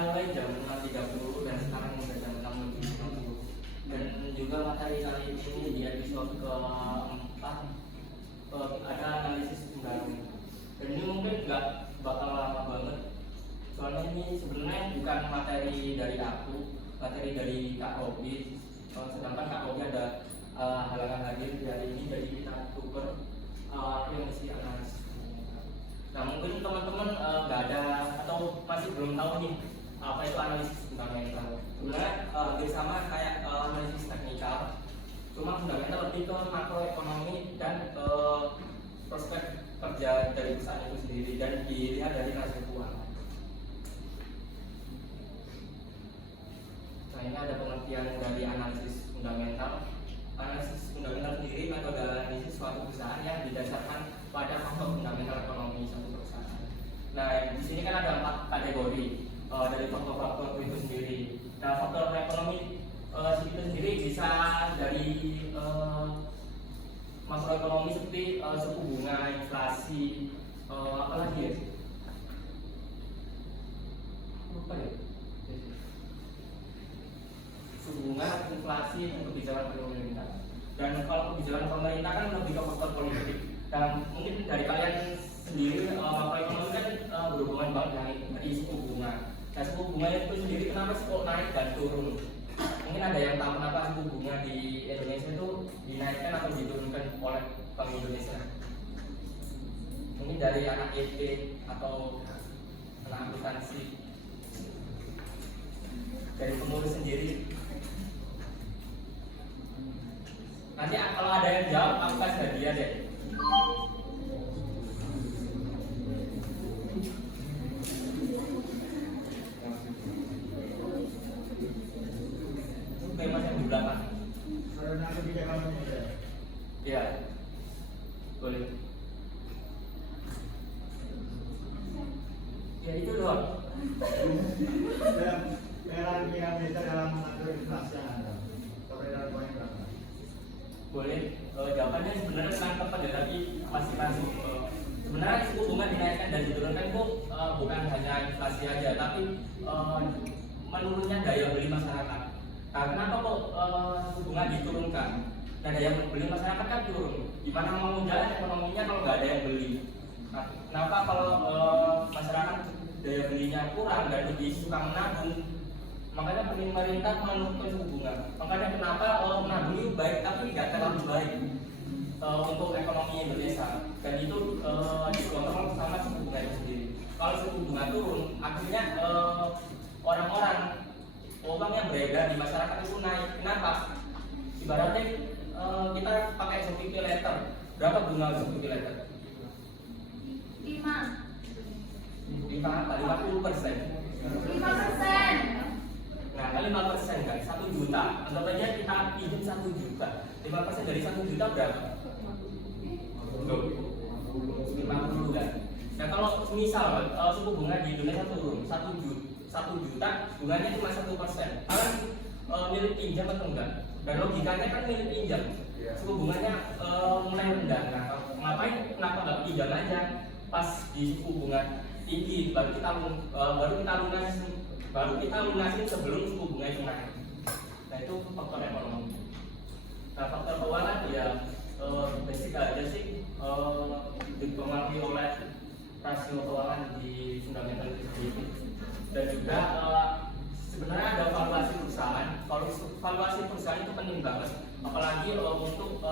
mulai jam 6.30 dan sekarang udah jam 6.50. Dan juga materi kali ini di episode keempat ada analisis fundamental. Dan ini mungkin nggak bakal lama banget. Soalnya ini sebenarnya bukan materi dari aku, materi dari Kak Robi. Sedangkan Kak Robi ada halangan hadir dari ini, jadi kita tuker yang isi analisis. Nah mungkin teman-teman nggak ada atau masih belum tahu nih apa itu analisis fundamental. Sebenarnya hampir sama kayak analisis teknikal, cuma fundamental lebih ke makroekonomi dan prospek kerja dari perusahaan itu sendiri dan dilihat dari rasio keuangan. Nah ini ada pengertian dari analisis fundamental. Analisis fundamental sendiri metode analisis suatu perusahaan yang didasarkan pada faktor fundamental ekonomi suatu perusahaan. Nah di sini kan ada 4 kategori dari faktor-faktor itu sendiri. Nah faktor ekonomi itu sendiri bisa dari makroekonomi seperti suku bunga, inflasi, apalagi ya? Lupa ya? Suku bunga, inflasi, dan kebijakan pemerintah. Dan kalau kebijakan pemerintah kan lebih ke faktor politik. Dan mungkin dari kalian sendiri makroekonomi kan berhubungan banget dengan dari suku bunga. Nah suku bunga itu sendiri kenapa sih kok naik dan turun? Mungkin ada yang tahu kenapa suku bunga di Indonesia itu dinaikkan atau diturunkan oleh Bank Indonesia? Mungkin dari anak ET atau anak akuntansi, dari pengurus sendiri. Nanti kalau ada yang jawab, aku kasih hadiah deh. Oke, mas yang di belakang. Karena kebijakan moneter. Iya, boleh. Ya itu doang. Dalam peran moneter dalam mengatur inflasi yang ada. Peredaran uang yang berapa? Boleh. Jawabannya sebenarnya bukan tepat ya, tapi masih masuk. Sebenarnya suku bunga dinaikkan dan diturunkan itu bukan hanya inflasi aja, tapi menurunnya daya beli masyarakat. Nah, kenapa kok suku bunga diturunkan? Nah, daya beli masyarakat kan turun. Gimana mau jalan ekonominya kalau nggak ada yang beli? Nah, kenapa kalau masyarakat daya belinya kurang dan lebih suka menabung? Makanya pemerintah menurunkan suku bunga. Makanya kenapa menabung itu baik tapi tidak terlalu baik untuk ekonomi Indonesia. Dan itu dikontrol sama suku bunga itu sendiri. Kalau suku bunga turun, akhirnya orang-orang uang yang beredar di masyarakat itu naik. Kenapa? Ibaratnya kita pakai SPP letter. Berapa bunga SPP letter? 5 apa? 50%. 5%. Nah, kali 5% kan 1 juta. Anggap aja kita pinjam 1 juta. 5% dari 1 juta berapa? 50 kan. Nah, kalau misal suku bunga di Indonesia turun 1 juta, bunganya cuma 1%. Kalian milik pinjam atau enggak? Dan logikanya kan milik pinjam. Suku bunganya mulai rendah. Nah, kenapa nggak pinjam aja pas di suku bunga tinggi baru kita lunasin sebelum suku bunga itu naik. Nah itu faktor ekonomi. Nah faktor keuangan ya basic aja sih, dipengaruhi oleh rasio keuangan di fundamental itu sendiri. Dan juga sebenarnya ada valuasi perusahaan. Valuasi perusahaan itu penting banget, apalagi untuk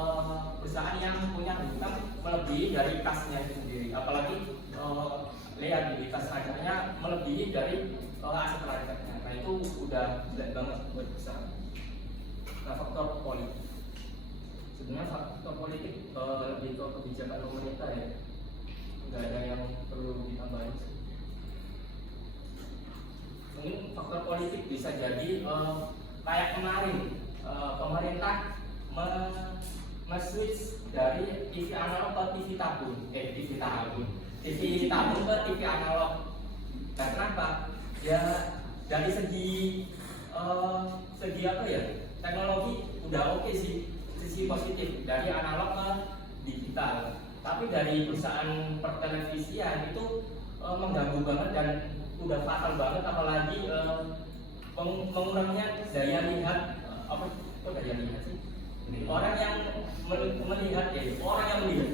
perusahaan yang punya hutang melebihi dari kasnya itu sendiri. Apalagi lihat di kas rajanya melebihi dari aset rajanya. Nah itu udah jelek banget buat perusahaan. Nah faktor politik, sebenarnya faktor politik lebih ke kebijakan pemerintah ya, nggak ada yang perlu ditambahin. Mungkin faktor politik bisa jadi kayak kemarin pemerintah switch dari TV analog ke TV tabung, TV tabung ke TV analog. Nah kenapa? Ya dari segi apa ya, teknologi udah oke sih, sisi positif dari analog ke digital. Tapi dari perusahaan pertelevisian itu mengganggu banget dan udah fatal banget, apalagi menguranginya daya lihat apa kok daya lihat sih, orang yang melihat ya orang yang melihat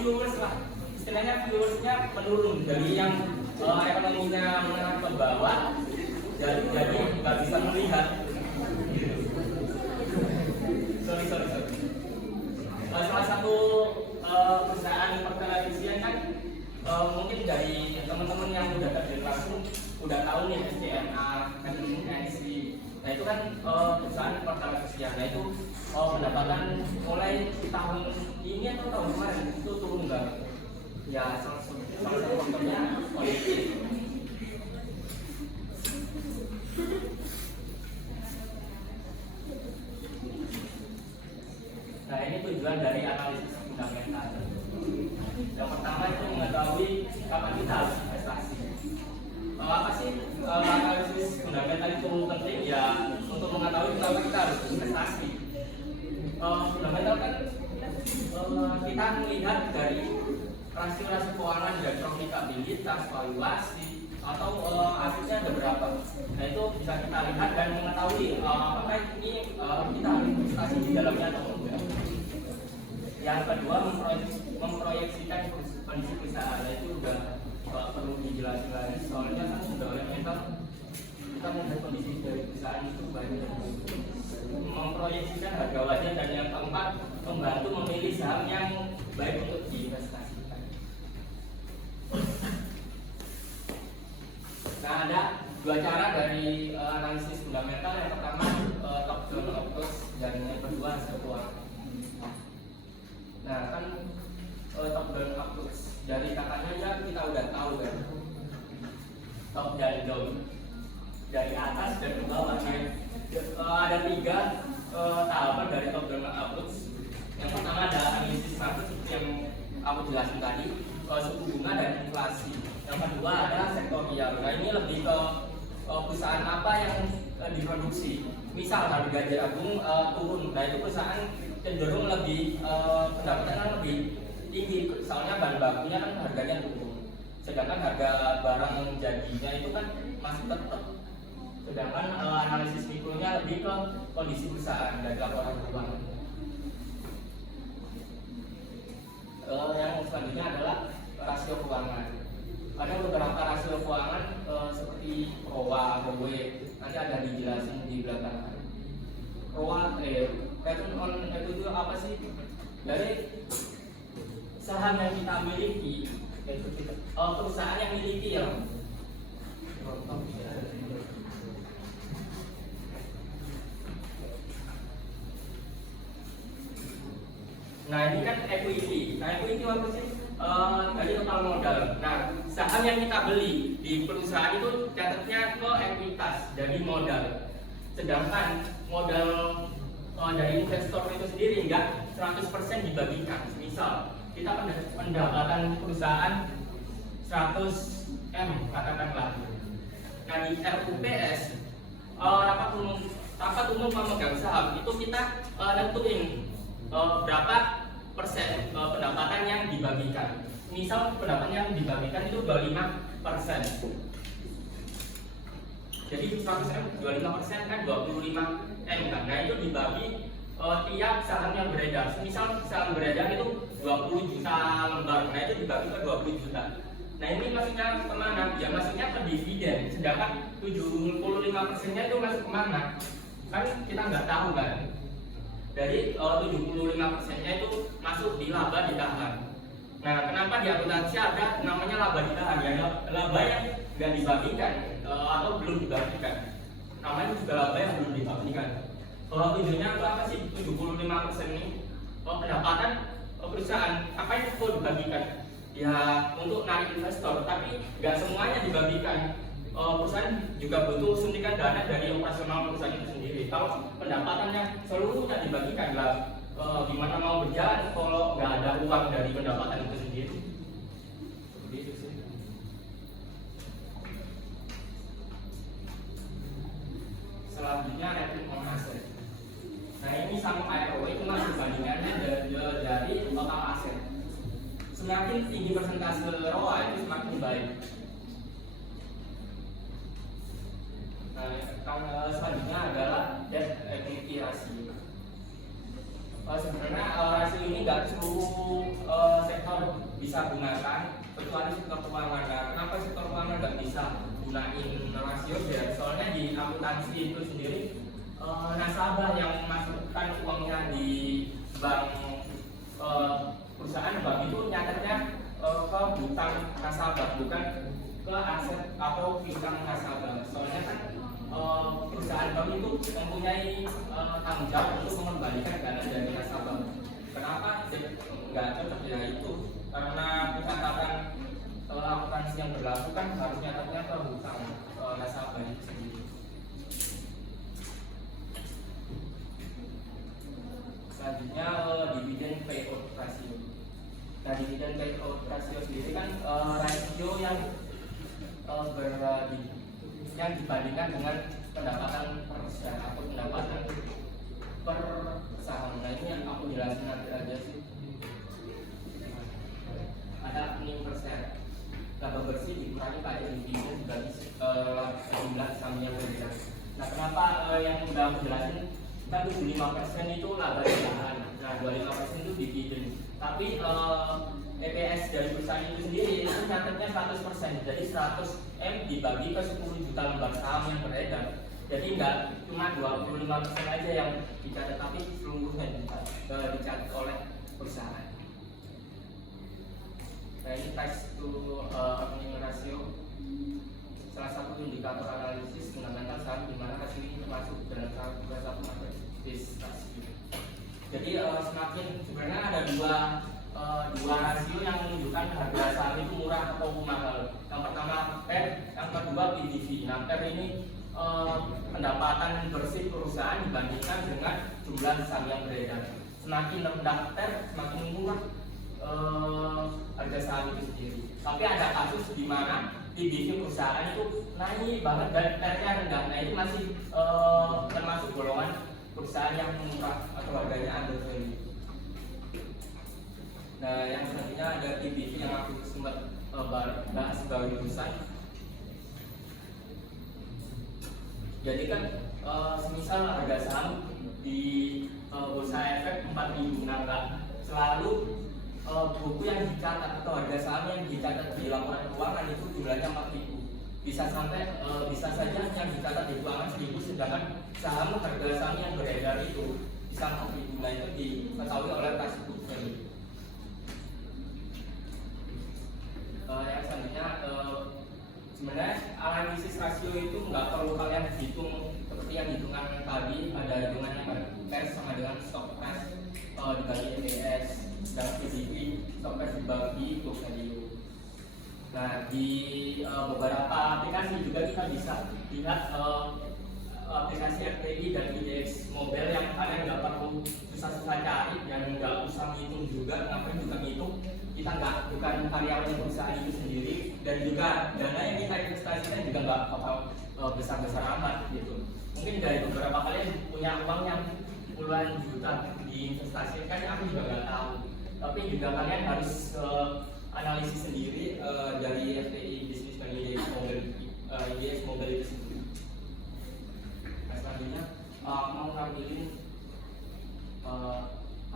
viewers lah, istilahnya viewersnya menurun dari yang ekonominya menengah ke bawah, jadi nggak bisa melihat. Sorry. Salah satu perusahaan pertelevisian kan mungkin dari teman-teman yang udah terjun langsung udah tahu nih SCNR, NSI. Nah itu kan perusahaan pertelevisian. Nah itu pendapatan mulai tahun ini atau tahun kemarin itu turun banget. Ya salah satu faktornya politik. Nah ini tujuan dari analisis fundamental. Yang pertama itu mengetahui kapan kita harus investasi. Apa sih analisis fundamental itu penting ya untuk mengetahui kapan kita harus investasi. Fundamental kan kita melihat dari rasio-rasio keuangan dan profitabilitas, valuasi atau asetnya ada berapa. Nah itu bisa kita lihat dan mengetahui apakah ini kita harus investasi di dalamnya atau enggak. Yang kedua memproyeksikan kondisi perusahaan. Nah, itu udah perlu dijelasin lagi soalnya kan fundamental kita melihat kondisi dari perusahaan itu banyak. Memproyeksikan harga wajar dan yang keempat membantu memilih saham yang baik untuk diinvestasikan. Nah ada dua cara dari analisis fundamental. Yang pertama top down approach dan yang kedua hasil keuangan. Nah kan top down approach dari katanya ya kita udah tahu kan, top dan down, dari atas dan ke bawah. Ada tiga tahapan dari top down approach. Yang pertama ada analisis market seperti yang aku jelasin tadi, suku bunga dan inflasi. Yang kedua ada sektorial. Nah ini lebih ke perusahaan apa yang diproduksi. Misal harga jagung turun, nah itu perusahaan cenderung lebih pendapatannya lebih tinggi. Soalnya bahan bakunya kan harganya turun. Sedangkan harga barang jadinya itu kan masih tetap. Sedangkan analisis mikronya lebih ke kondisi perusahaan dari laporan keuangan. Yang selanjutnya adalah rasio keuangan. Ada beberapa rasio keuangan seperti ROA, ROE, nanti ada dijelasin di belakang. ROA, return on equity itu apa sih? Dari saham yang kita miliki, perusahaan yang miliki ya. Nah ini kan equity. Nah equity apa sih? Dari total modal. Nah saham yang kita beli di perusahaan itu catatnya ke ekuitas, jadi modal. Sedangkan modal dari investor itu sendiri enggak 100% dibagikan. Misal kita pendapatan perusahaan 100 M katakanlah. Nah di RUPS rapat umum pemegang saham itu kita nentuin berapa persen pendapatan yang dibagikan. Misal pendapatan yang dibagikan itu 25%. Jadi 100M 25% kan 25M kan. Nah itu dibagi tiap saham yang beredar. Misal saham beredar itu 20 juta lembar. Nah itu dibagi ke 20 juta. Nah ini maksudnya kemana? Ya maksudnya ke dividen. Sedangkan 75%-nya itu masuk kemana? Kan kita nggak tahu kan. Dari 75%-nya itu masuk di laba ditahan. Nah, kenapa di akuntansi ada namanya laba ditahan? Ya, laba yang nggak dibagikan atau belum dibagikan. Namanya juga laba yang belum dibagikan. Tujuannya apa sih 75% ini? Pendapatan perusahaan. Apa yang perlu dibagikan? Ya, untuk narik investor, tapi nggak semuanya dibagikan. Perusahaan juga butuh suntikan dana dari operasional perusahaan itu sendiri. Kalau pendapatannya seluruhnya dibagikan lah, gimana mau berjalan kalau nggak ada uang dari pendapatan itu sendiri? Begitu sih. Selanjutnya return on asset. Nah ini sama kayak ROE, cuma semakin tinggi persentase ROA itu semakin baik. Nah, selanjutnya adalah debt equity ratio. Sebenarnya rasio ini nggak seluruh sektor bisa gunakan, kecuali sektor keuangan. Nah, kenapa sektor keuangan nggak bisa gunain rasio? Ya, soalnya di akuntansi itu sendiri nasabah yang masukkan uangnya di bank perusahaan bank itu nyatetnya ke hutang nasabah, bukan ke aset atau piutang nasabah. Soalnya kan perusahaan bank itu mempunyai tanggung jawab untuk mengembalikan dana dari nasabah. Kenapa nggak cocok ya itu? Karena pencatatan akuntansi yang berlaku kan harus nyatetnya ke hutang nasabah itu sendiri. Selanjutnya dividen payout ratio. Nah, dividen payout ratio sendiri kan rasio yang yang dibandingkan dengan pendapatan per share atau pendapatan per saham. Nah, ini yang aku jelasin nanti aja sih. Ada 6%. Laba bersih dikurangi pada dividen dibagi jumlah saham yang berbeda. Nah, kenapa yang udah aku jelasin? Kan 75% itu laba tambahan. Nah, 25% itu dividen. Tapi EPS dari perusahaan itu sendiri itu catatnya 100%. Jadi 100 M dibagi ke 10 juta lembar saham yang beredar. Jadi nggak cuma 25% aja yang dicatat, tapi seluruhnya dicatat oleh perusahaan. Nah, ini tax to earning ratio, salah satu indikator analisis fundamental saham di mana rasio ini termasuk dalam salah satu matriks rasio. Jadi semakin sebenarnya ada dua rasio yang menunjukkan harga saham itu murah atau mahal. Yang pertama PER, yang kedua PBV. Nah, PER ini pendapatan bersih perusahaan dibandingkan dengan jumlah saham yang beredar. Semakin rendah PER, semakin murah harga saham itu sendiri. Tapi ada kasus di mana PBV perusahaan itu naik banget dan PER-nya rendah. Nah, itu masih termasuk golongan perusahaan yang murah atau harganya under value. Nah, yang selanjutnya ada PBV yang aku sempat bahas barusan. Jadi kan semisal harga saham di bursa efek 4.000, nah nggak selalu buku yang dicatat atau harga saham yang dicatat di laporan keuangan itu jumlahnya 4.000. Bisa sampai bisa saja yang dicatat di keuangan 1.000, sedangkan saham harga saham yang beredar itu bisa 4.000. Nah, itu diketahui oleh tax book value. Yang selanjutnya sebenarnya analisis rasio itu nggak perlu kalian hitung seperti yang hitungan tadi. Ada hitungan yang PER sama dengan stock price dibagi EPS dan PBV, stock price dibagi book value. Nah, di beberapa aplikasi juga kita bisa lihat aplikasi FPI dan IDX Mobile yang kalian nggak perlu susah-susah cari dan nggak usah ngitung juga. Ngapain juga ngitung? Kita bukan karyawan perusahaan itu sendiri, dan juga dana yang kita investasikan juga nggak bakal besar-besar amat gitu. Mungkin dari beberapa kalian punya uang yang puluhan juta diinvestasikan, aku juga nggak tahu. Tapi juga kalian harus analisis sendiri dari FPI Business dan IDX Mobile itu sendiri. Nah, selanjutnya mau ngambilin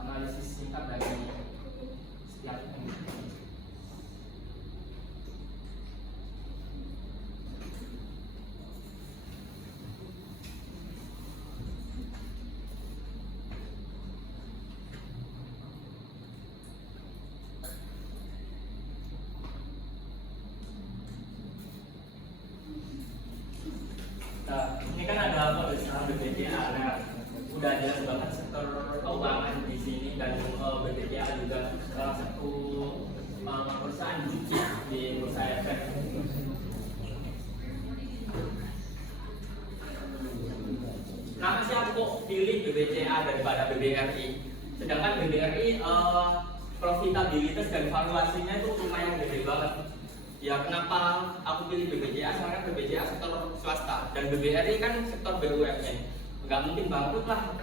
analisis singkat dari setiap ini kan ada saham BBCA. Nah, udah jelas banget sektor keuangan di sini, dan BBCA juga salah satu perusahaan di bursa efek. Kenapa sih aku kok pilih BBCA daripada BBRI? Sedangkan BBRI profitabilitas dan valuasinya itu lumayan gede banget. Ya, kenapa aku pilih BBCA? Soalnya BBCA sektor swasta dan BBRI kan sektor BUMN. Nggak mungkin bangkrut lah.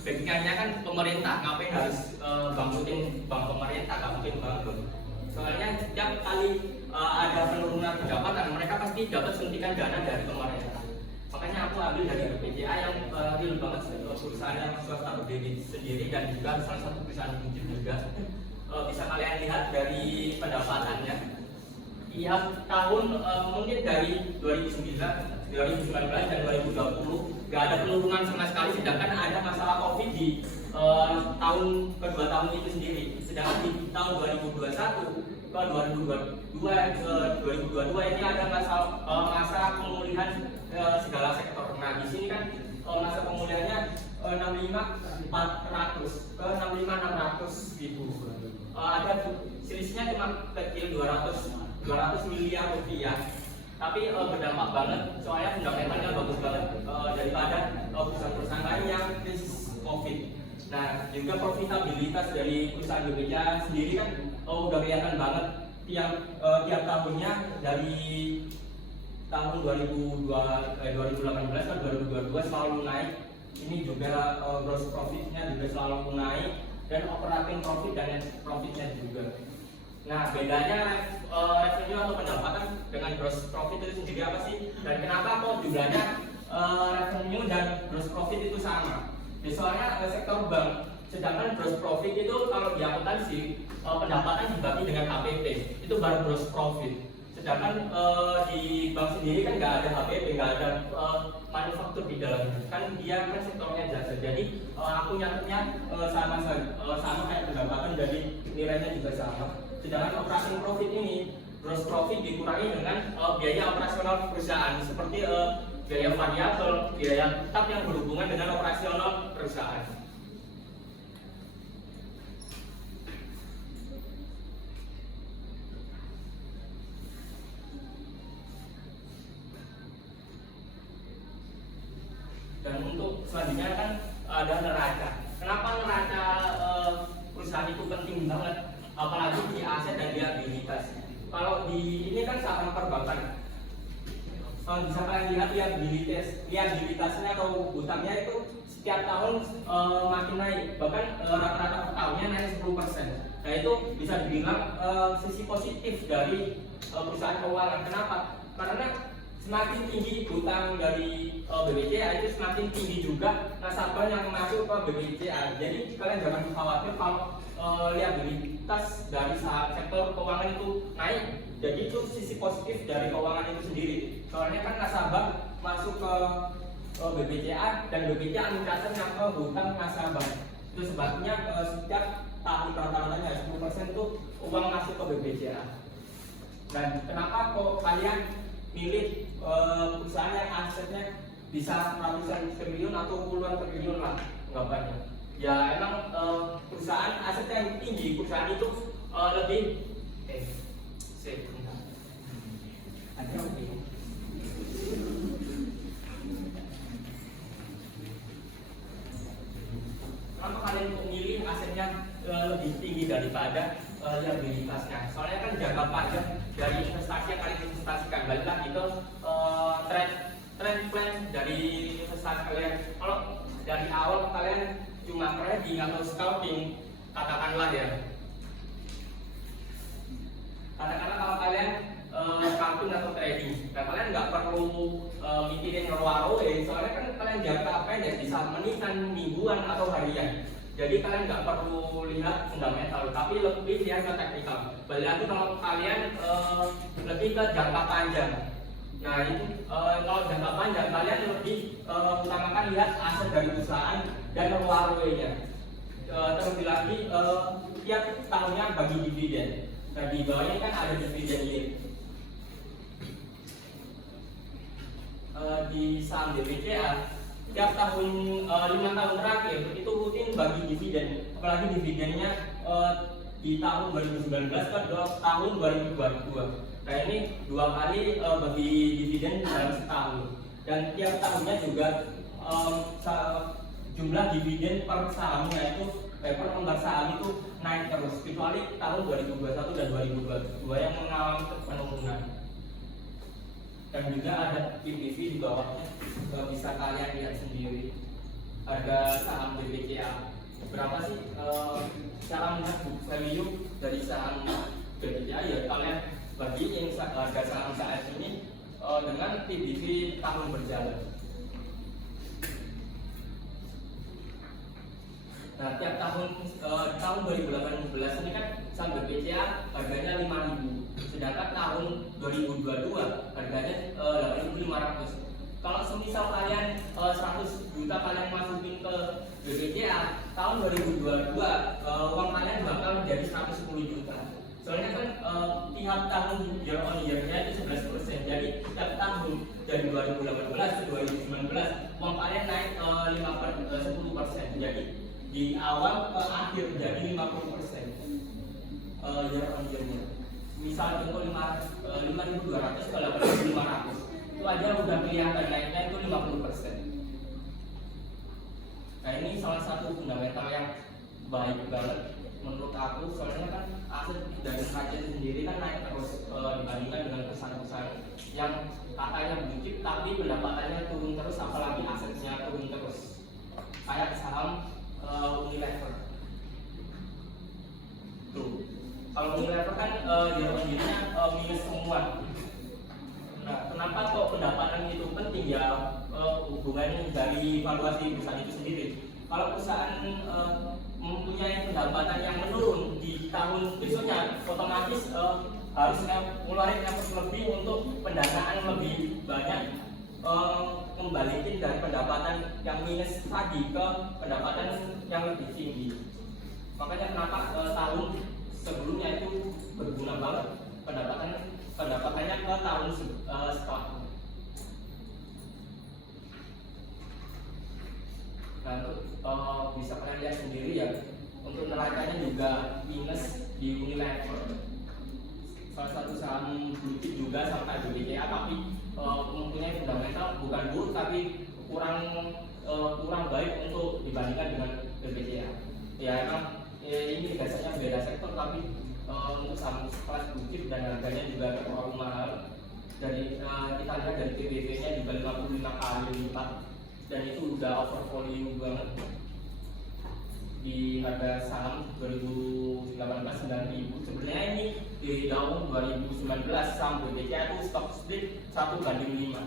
Backingannya kan pemerintah, ngapain harus bangkrutin bank pemerintah? Nggak mungkin bangkrut. Soalnya setiap kali ada penurunan pendapatan, mereka pasti dapat suntikan dana dari pemerintah. Makanya aku ambil dari BPJA yang real banget, perusahaan yang swasta berdiri sendiri dan juga salah satu perusahaan mungkin juga. Bisa kalian lihat dari pendapatannya. Tiap tahun mungkin dari 2019 dan 2020 nggak ada penurunan sama sekali, sedangkan ada masalah COVID di kedua tahun itu sendiri. Sedangkan di tahun 2021 ke 2022 ini ada masa pemulihan segala sektor. Nah di sini kan masa pemulihannya 65.400 ke 65.600 ribu. Ada selisihnya cuma kecil 200 miliar rupiah, tapi berdampak banget soalnya fundamentalnya bagus banget daripada perusahaan-perusahaan lain yang krisis COVID. Nah juga profitabilitas dari perusahaan BPJA sendiri kan udah kelihatan banget tiap tahunnya dari tahun 2018 ke 2022 selalu naik. Ini juga gross profitnya juga selalu naik, dan operating profit dan net profitnya juga. Nah bedanya revenue atau pendapatan dengan gross profit itu sendiri apa sih? Dan kenapa kok jumlahnya revenue dan gross profit itu sama? Soalnya sektor bank, sedangkan gross profit itu kalau di akuntansi pendapatan dibagi dengan HPP, itu baru gross profit. Sedangkan di bank sendiri kan nggak ada HPP, nggak ada manufaktur di dalamnya, kan dia kan sektornya jasa. Jadi aku nyatetnya sama kayak pendapatan, jadi nilainya juga sama. Sedangkan operating profit ini, gross profit dikurangi dengan biaya operasional perusahaan seperti biaya variabel, biaya tetap yang berhubungan dengan operasional perusahaan. Dan untuk selanjutnya kan ada neraca. Kenapa neraca perusahaan itu penting banget, apalagi di aset dan liabilitas. Kalau di ini kan saham perbankan, bisa kalian lihat liabilitasnya atau hutangnya itu setiap tahun makin naik, bahkan rata-rata per tahunnya naik 10%. Nah itu bisa dibilang sisi positif dari perusahaan keuangan. Kenapa? Karena semakin tinggi hutang dari BPJA, itu semakin tinggi juga nasabah yang masuk ke BPJA. Jadi kalian jangan khawatir kalau liabilitas dari sektor keuangan itu naik. Jadi itu sisi positif dari keuangan itu sendiri. Soalnya kan nasabah masuk ke BPJA dan BPJA mencatatnya ke hutang nasabah. Itu sebabnya setiap tahun rata-ratanya 10% itu uang masuk ke BPJA. Dan kenapa kok kalian milih perusahaan yang asetnya bisa ratusan triliun atau puluhan triliun lah, nggak banyak. Ya emang perusahaan asetnya yang tinggi, perusahaan itu lebih kenapa kalian memilih asetnya lebih tinggi daripada liabilitasnya? Soalnya kan jangka panjang dari investasi yang kalian investasikan. Balik lagi ke trend plan dari investasi kalian. Kalau dari awal kalian cuma trading atau scalping, katakanlah ya, katakanlah kalau kalian scalping atau trading, nah kalian nggak perlu mikirin ROE, soalnya kan kalian jangka pendek bisa menikan mingguan atau harian. Jadi kalian nggak perlu lihat fundamental, tapi lebih lihat ke teknikal. Balik lagi kalau kalian lebih ke jangka panjang. Nah itu kalau jangka panjang kalian lebih utamakan lihat aset dari perusahaan dan ROE-nya. Terlebih lagi tiap tahunnya bagi dividen. Nah di bawah ini kan ada dividen yield. Di saham BPJA tiap tahun 5 tahun terakhir itu rutin bagi dividen, apalagi dividennya di tahun 2019 ke tahun 2022. Nah ini 2 kali bagi dividen dalam setahun, dan tiap tahunnya juga jumlah dividen per sahamnya itu per lembar saham itu naik terus, kecuali tahun 2021 dan 2022 yang mengalami penurunan. Dan juga ada PBV di bawahnya, bisa kalian lihat sendiri harga saham BPJA berapa sih. Cara melihat book value dari saham BPJA ya kalian bagiin harga saham saat ini dengan PBV tahun berjalan. Nah, tiap tahun 2018 ini kan saham BPJA harganya 5.000, sedangkan tahun 2022 harganya 8.500. Kalau semisal kalian 100 juta kalian masukin ke BPJA, tahun 2022 uang kalian bakal jadi 110 juta. Soalnya kan tiap tahun year on year-nya itu 11%. Jadi tiap tahun dari 2018 ke 2019 uang kalian naik 10%. Jadi di awal ke akhir jadi 50% year on year-nya. Misal contoh 5.200 ke 8.500. Itu aja udah kelihatan naiknya itu 50%. Nah, ini salah satu fundamental yang baik banget menurut aku, soalnya kan aset dari kerajaan sendiri kan naik terus dibandingkan dengan perusahaan-perusahaan yang katanya blue tapi pendapatannya turun terus, apalagi asetnya turun terus, kayak saham Unilever tuh. Kalau Unilever kan year on year-nya minus semua. Nah, kenapa kok pendapatan itu penting ya? Hubungannya dari valuasi perusahaan itu sendiri. Kalau perusahaan mempunyai pendapatan yang menurun di tahun besoknya, otomatis harusnya ngeluarin effort lebih untuk pendanaan lebih banyak, kembaliin dari pendapatan yang minus tadi ke pendapatan yang lebih tinggi. Makanya kenapa tahun sebelumnya itu berguna banget pendapatannya ke tahun setelahnya. Nah, untuk bisa kalian lihat sendiri ya, untuk nerakanya juga minus di Unilever, salah satu saham blue chip juga sampai BPJA, tapi mempunyai fundamental bukan buruk tapi kurang baik untuk dibandingkan dengan BPJA. Ya emang ini biasanya beda sektor, tapi untuk saham kelas blue chip dan harganya juga terlalu mahal. Dari kita lihat dari PBV-nya juga 55 kali lipat, dan itu udah over volume banget. Di harga saham 2018 9.000, sebenarnya ini di tahun 2019 saham BPJA itu stock split 1:5.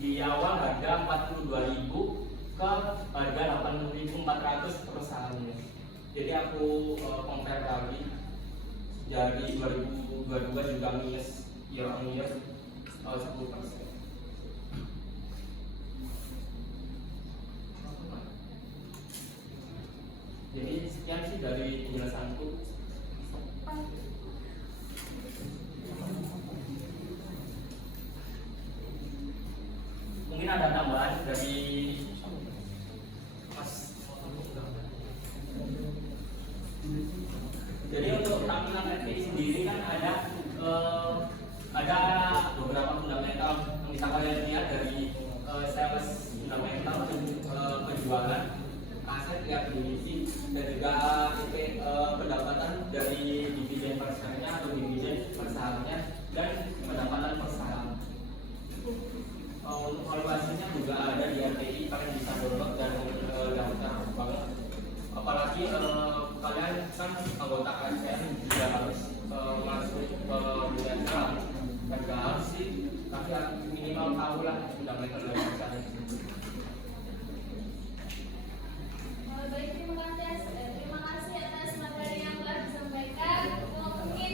Di awal harga 42.000 ke harga 8.400 per sahamnya. Jadi aku compare lagi dari 2022 juga minus year on year 10%. Jadi sekian sih dari penjelasanku. Mungkin ada tambahan dari Mas. Jadi untuk tampilan FPI sendiri kan ada beberapa fundamental yang bisa kalian lihat dari sales fundamental, penjualan aset liability, dan juga pendapatan dari dividen per share-nya atau dividen per sahamnya, dan pendapatan per saham. Untuk valuasinya juga ada di RTI, kalian bisa download dan daftar banget. Apalagi kalian kan anggota KSN juga harus masuk ke dunia saham, dan gak harus sih, tapi minimal tahu lah fundamental dari perusahaan. Baik, terima kasih atas materi yang telah disampaikan. Mungkin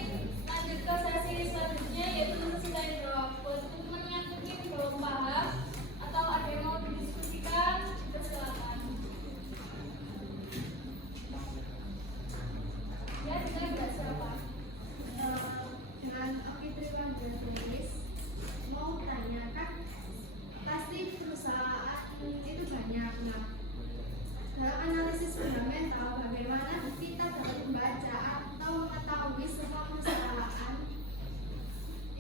lanjut ke sesi selanjutnya, yaitu sesi jawab. Buat teman-teman yang mungkin belum paham atau ada yang mau didiskusikan, silakan. Ya, kita nggak siapa. Dengan terima kasih, mau tanyakan, pasti perusahaan itu banyak. Nah, dalam analisis fundamental, bagaimana kita dapat membaca atau mengetahui semua perusahaan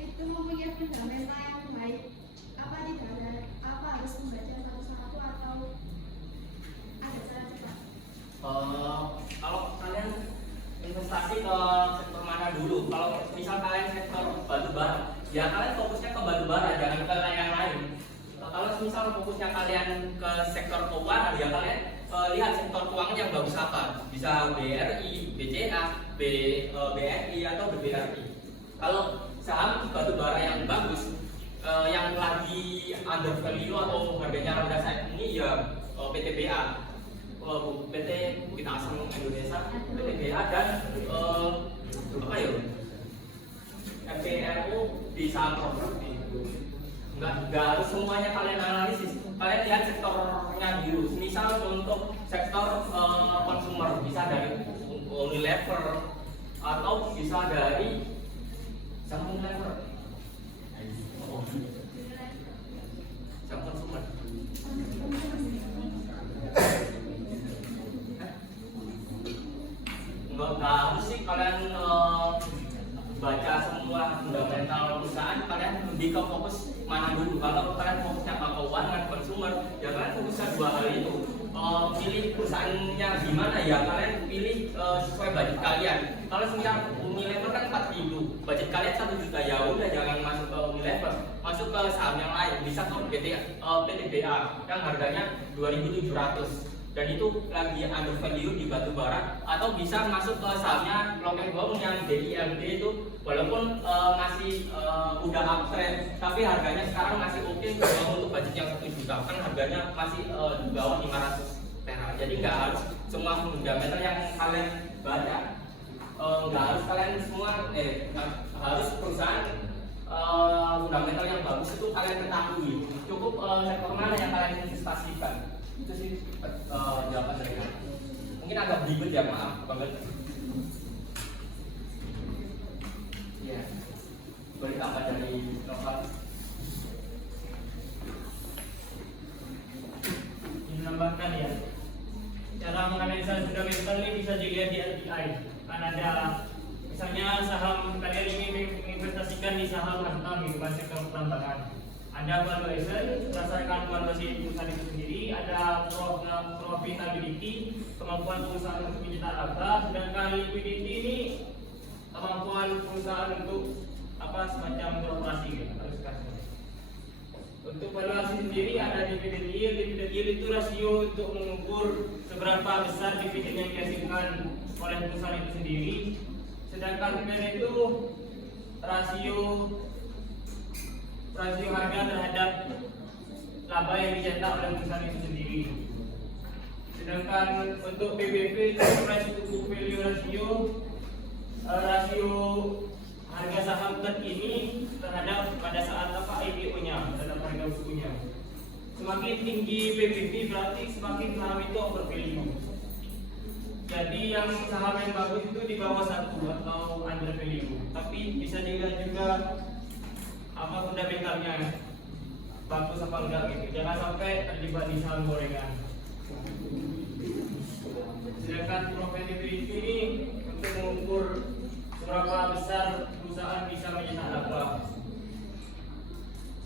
itu mempunyai fundamental yang baik? Apa tidak ada? Apa harus membaca satu-satu atau ada cara cepat? Kalau kalian investasi ke sektor mana dulu? Kalau misal kalian sektor batubara, ya kalian fokusnya ke batubara, jangan ke yang lain. Kalau misal fokusnya kalian ke sektor keuangan, ya kalian lihat sektor keuangan yang bagus apa. Bisa BRI, BCA, BRI atau BRI. Kalau saham batubara yang bagus, yang lagi under value atau harganya rendah saat ini ya PTBA, PT Bukit Asam Indonesia, PTBA dan apa ya? FPRO di saham properti. Nggak harus semuanya kalian analisis. Kalian lihat sektornya dulu. Misal untuk sektor konsumer bisa dari Unilever atau bisa dari sama Unilever. Sama konsumer. Nggak harus sih kalian baca semua fundamental perusahaan, kalian lebih ke fokus mana dulu. Kalau kalian fokusnya ke keuangan konsumer, ya kalian fokusnya dua hal itu. Pilih perusahaannya gimana ya, kalian pilih sesuai budget kalian. Kalau semisal Unilever kan 4.000, budget kalian 1 juta, ya udah jangan masuk ke Unilever, masuk ke saham yang lain, bisa ke PTBA yang harganya 2.700 dan itu lagi under value di batubara, atau bisa masuk ke sahamnya Lokeng Bong yang DIMD itu walaupun masih udah uptrend tapi harganya sekarang masih oke untuk budget yang 1 juta, kan harganya masih di bawah 500 perak. Jadi nggak harus semua fundamental yang kalian baca, nggak harus kalian semua harus perusahaan fundamental yang bagus itu kalian ketahui, cukup sektor mana yang kalian investasikan. Itu sih jawaban dari kami. Mungkin agak ribet ya, maaf banget. Ya, boleh tambah dari lokal. Menambahkan ya, cara menganalisa fundamental ini bisa dilihat di RPI. Kan ada misalnya saham, kalian ingin menginvestasikan di saham antam di sektor pertambangan. Ada valuation, berdasarkan valuasi perusahaan itu sendiri, ada profitability, kemampuan perusahaan untuk mencetak laba, sedangkan liquidity ini kemampuan perusahaan untuk semacam beroperasi gitu, harus kasih. Untuk valuasi sendiri ada dividend yield. Dividend yield itu rasio untuk mengukur seberapa besar dividen yang dihasilkan oleh perusahaan itu sendiri. Sedangkan PER itu rasio harga terhadap laba yang dicetak oleh perusahaan itu sendiri. Sedangkan untuk PBV itu price to book value ratio, rasio harga saham terkini terhadap pada saat IPO-nya, terhadap harga bukunya. Semakin tinggi PBV berarti semakin saham itu overvalue. Jadi yang saham yang bagus itu di bawah 1 atau under value. Tapi bisa dilihat juga fundamentalnya bagus apa enggak gitu. Jangan sampai terjebak di saham gorengan. Sedangkan profitability ini untuk mengukur seberapa besar perusahaan bisa mencetak laba,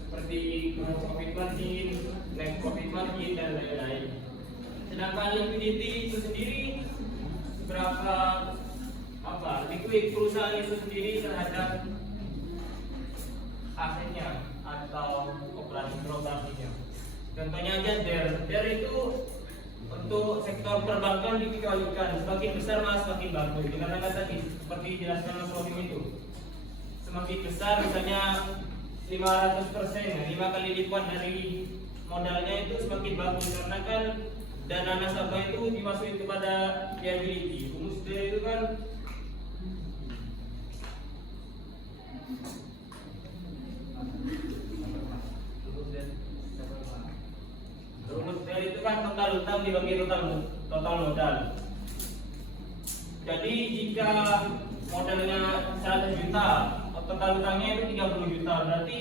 seperti gross profit margin, net profit margin dan lain-lain. Sedangkan liquidity itu sendiri seberapa liquid perusahaan itu sendiri terhadap asetnya atau operasinya. Contohnya aja DER itu untuk sektor perbankan dikalikan, semakin besar semakin bagus. Dikarenakan tadi seperti dijelaskan Mas Wahyu itu, semakin besar misalnya 500%, 5 kali lipat dari modalnya itu semakin bagus, karena kan dana nasabah itu dimasukin kepada liability. Rumus DER itu kan total utang dibagi total modal. Jadi jika modalnya 100 juta, total utangnya itu 30 juta, berarti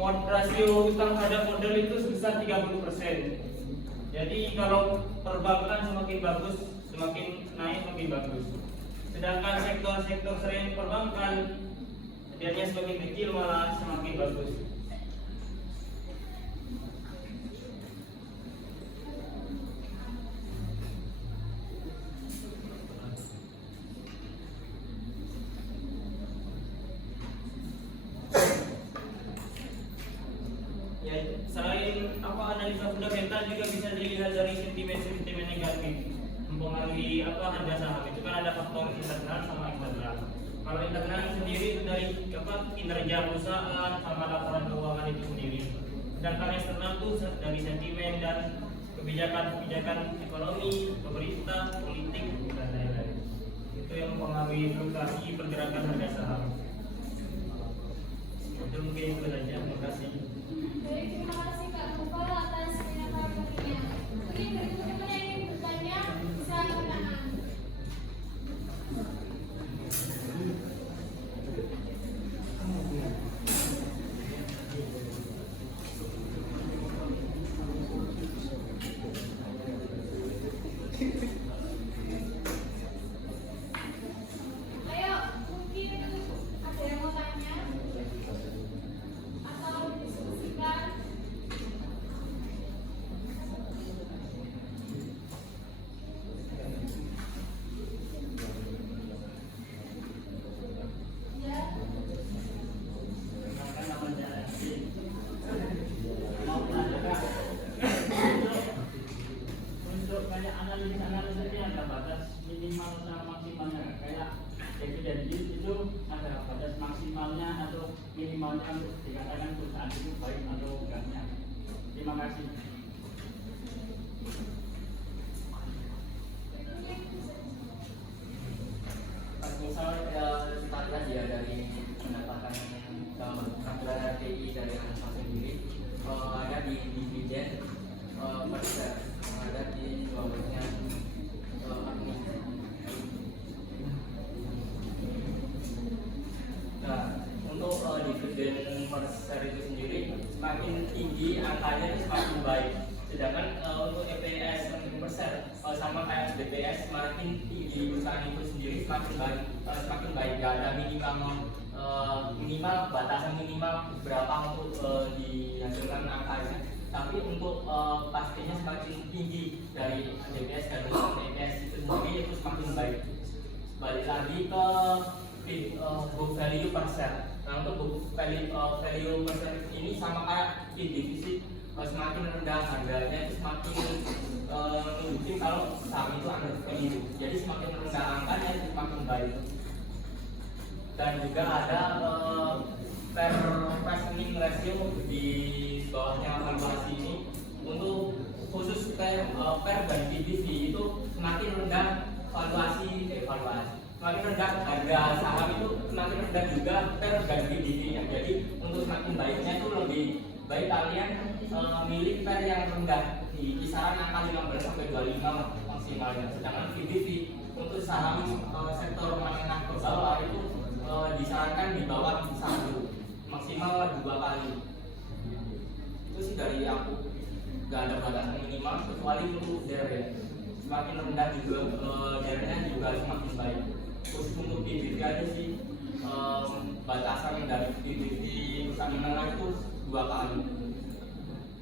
rasio utang terhadap modal itu sebesar 30%. Jadi kalau perbankan semakin bagus, semakin naik semakin bagus. Sedangkan sektor-sektor selain perbankan dia semakin kecil malah semakin bagus. Selain analisa fundamental juga bisa dilihat dari sentimen negatif. mempengaruhi harga saham itu kan ada faktor internal sama eksternal. Kalau internal sendiri itu dari kinerja perusahaan sama laporan keuangan itu sendiri. Sedangkan eksternal itu dari sentimen dan kebijakan ekonomi, pemerintah, politik dan lain-lain. Itu yang mempengaruhi fluktuasi pergerakan harga saham. Itu mungkin itu saja. Terima kasih. Baik, terima kasih Kak Nova atas penyampaiannya. Mungkin bagi teman-teman yang ingin bertanya, bisa bertanya. Ayo, mungkin ada yang mau tanya atau didiskusikan. Ya, Untuk kayak analisis ini ada batas minimal sama maksimalnya. Kayak dividen yield itu ada batas maksimalnya atau minimalnya untuk dikatakan perusahaan itu baik atau enggaknya. Terima kasih. Misal kita lihat ya dari pendapatan peraturan RTI dari ANSA sendiri, ada di dividen per share, ada di bawahnya admin. Nah, untuk dividen per share itu sendiri semakin tinggi angkanya itu semakin baik. Sedangkan untuk EPS per share sama kayak BPS, semakin tinggi perusahaan itu sendiri semakin baik, Gak ada minimal batasan minimal berapa untuk dihasilkan angkanya. Tapi untuk pastinya semakin tinggi dari DPS dan EPS itu sendiri itu semakin baik. Balik lagi ke book value per share. Nah, untuk book value per share ini sama kayak in divisi, semakin rendah harganya itu semakin menunjukkan kalau saham itu under value. Jadi semakin rendah angkanya itu semakin baik. Dan juga ada per price earning ratio di bawahnya valuasi ini. Untuk khusus per dan PBV itu semakin rendah semakin rendah harga saham itu semakin rendah juga per dan PBV-nya. Jadi untuk semakin baiknya itu lebih baik kalian milih per yang rendah di kisaran angka 15 sampai 25 maksimalnya. Sedangkan PBV untuk saham sektor menengah ke bawah itu disarankan di bawah 1, maksimal 2 kali. Itu sih dari aku, gak ada batasan minimal kecuali untuk dere. Semakin rendah juga derenya juga semakin baik. Terus untuk PBV aja sih batasan dari PBV perusahaan menengah itu 2 kali.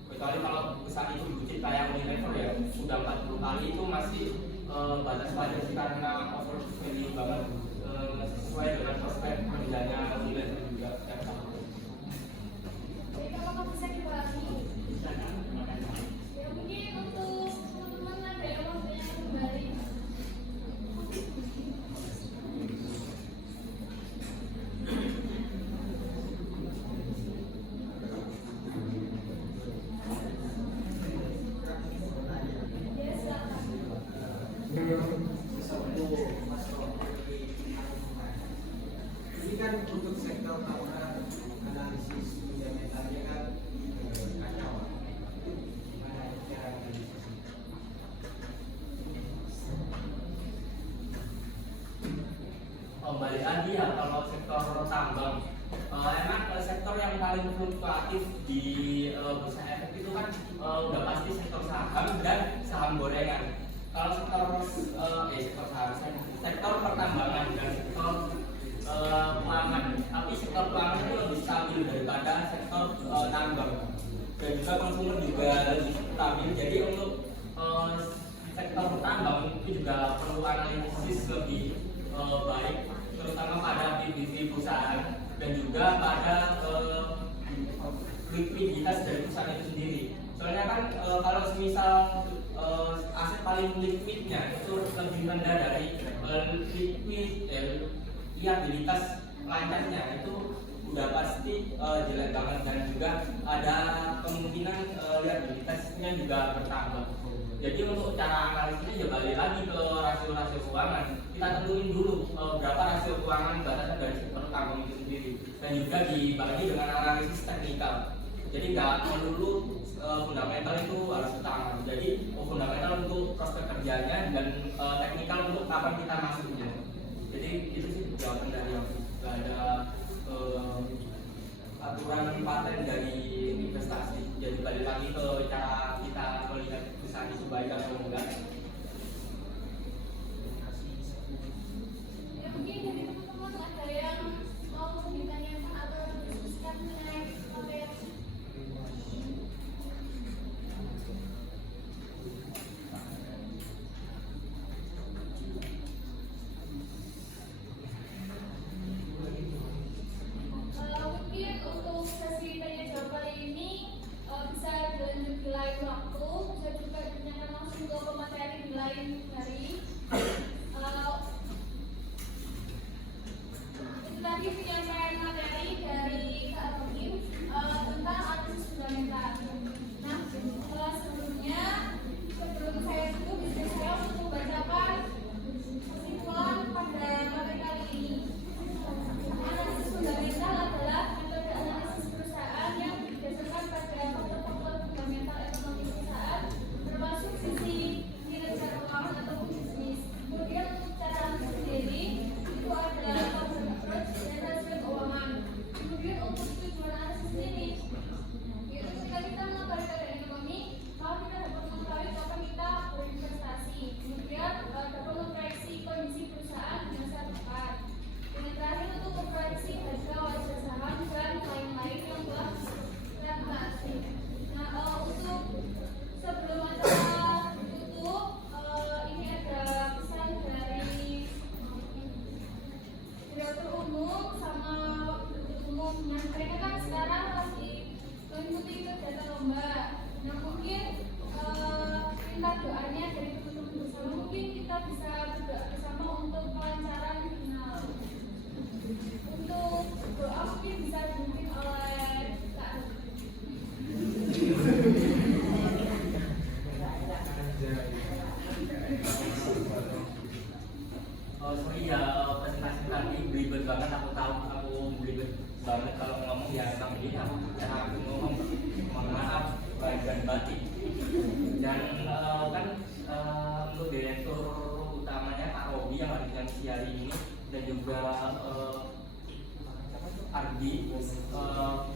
Kecuali kalau perusahaan itu bucin kayak Unilever ya sudah 40 kali, itu masih batas wajar sih karena over value banget, sesuai dengan prospek kerjanya Unilever juga. jadi apakah bisa dibagi? Ya mungkin untuk teman-teman ada yang mau bertanya kembali. Ya, silakan. Ini kan untuk sektor bangunan, analisis fundamentalnya kan kacau. Itu gimana cara analisis? Balik lagi ya kalau sektor tambang, emang sektor yang paling fluktuatif di bursa efek itu kan udah pasti sektor saham dan saham gorengan. Kalau sektor pertambangan dan sektor keuangan, tapi sektor keuangan itu lebih stabil daripada sektor tambang, dan juga konsumen juga lebih stabil. Jadi untuk sektor tambang itu juga perlu analisis lebih baik, terutama pada PBV perusahaan dan juga pada likuiditas dari perusahaan itu sendiri. Soalnya kan kalau misal aset paling paling liquidnya itu lebih rendah dari liabilitas lancarnya itu udah pasti jelek banget, dan juga ada kemungkinan liabilitasnya juga bertambah. Jadi untuk cara analisisnya ya balik lagi ke rasio-rasio keuangan. Kita tentuin dulu berapa rasio keuangan batasan dari sektor utama itu sendiri, dan juga dibagi dengan analisis teknikal. Jadi nggak melulu fundamental itu harus utama. Jadi fundamental untuk prospek kerjanya dan teknikal untuk kapan kita masuknya. Jadi itu sih jawaban dari aku. Nggak ada aturan paten dari investasi. Jadi balik lagi ke cara kita melihat perusahaan itu baik atau enggak. Ya mungkin dari teman-teman ada yang mau ditanyakan atau diskusikan mengenai materi. Mungkin untuk sesi tanya jawab kali ini bisa dilanjut di lain waktu, bisa juga ditanyakan langsung ke pemateri di lain hari. Itu tadi penyampaian materi dari Kak Rohim tentang analisis fundamental. Nah, sebelumnya sebelum saya tutup, bisa saya untuk membacakan kesimpulan pada materi kali ini. Analisis fundamental adalah metode analisis perusahaan yang berdasarkan pada faktor-faktor fundamental ekonomi perusahaan, termasuk sisi kinerja keuangan ataupun bisnis. Kemudian untuk cara analisis sendiri itu ada concept approach dan rasio keuangan. Kemudian untuk tujuan analisis sendiri, yaitu ketika kita melakukan keadaan ekonomi, maka kita dapat mengetahui kapan kita berinvestasi. Kemudian dapat memproyeksi kondisi perusahaan di masa depan. Yang terakhir untuk memproyeksi harga wajar saham dan lain-lain yang telah kita bahas. Nah, untuk sebelum acara ditutup, ini ada pesan dari Direktur Umum sama Direktur Umum. Nah, mereka kan sekarang lagi mengikuti kegiatan lomba. Nah, mungkin minta doanya dari teman-teman bersama. Mungkin kita bisa berdoa bersama untuk kelancaran final. Untuk doa mungkin bisa dipimpin oleh Kak Sorry ya, presentasi tadi belibet banget. Aku tahu aku belibet banget kalau ngomong ya, tapi ini cara aku ngomong. Mohon maaf dan batin. Dan kan untuk direktur utamanya Pak Robi yang ada di hari ini, dan juga Ardi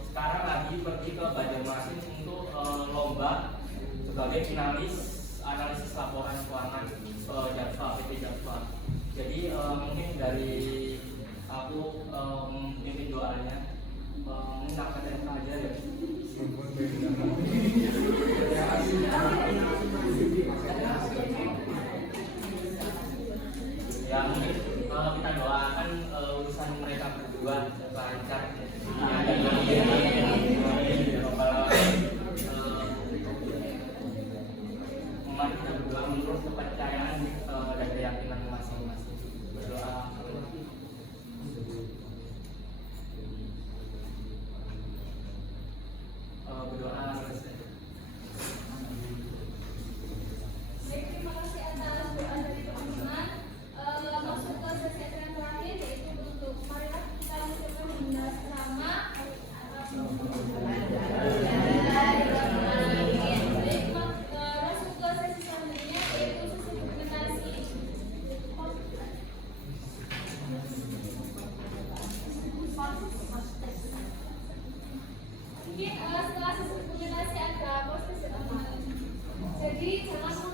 sekarang lagi pergi ke Banjarmasin untuk lomba sebagai finalis analisis laporan keuangan Jaksa PT Jaksa. Jadi mungkin dari aku mimpin doanya, mungkin akan aja ya. Ya mungkin kita doakan urusan mereka berdua lancar. Mari kita berdoa menurut kepercayaan dan keyakinan masing-masing. Berdoa. Berdoa. Baik, terima kasih atas doa dari teman-teman. Masuk ke sesi yang terakhir, yaitu untuk marilah kita mencoba membahas drama. Baik, masuk ke sesi selanjutnya, yaitu sesi dokumentasi. Mungkin setelah sesi dokumentasi ada proses. Jadi jangan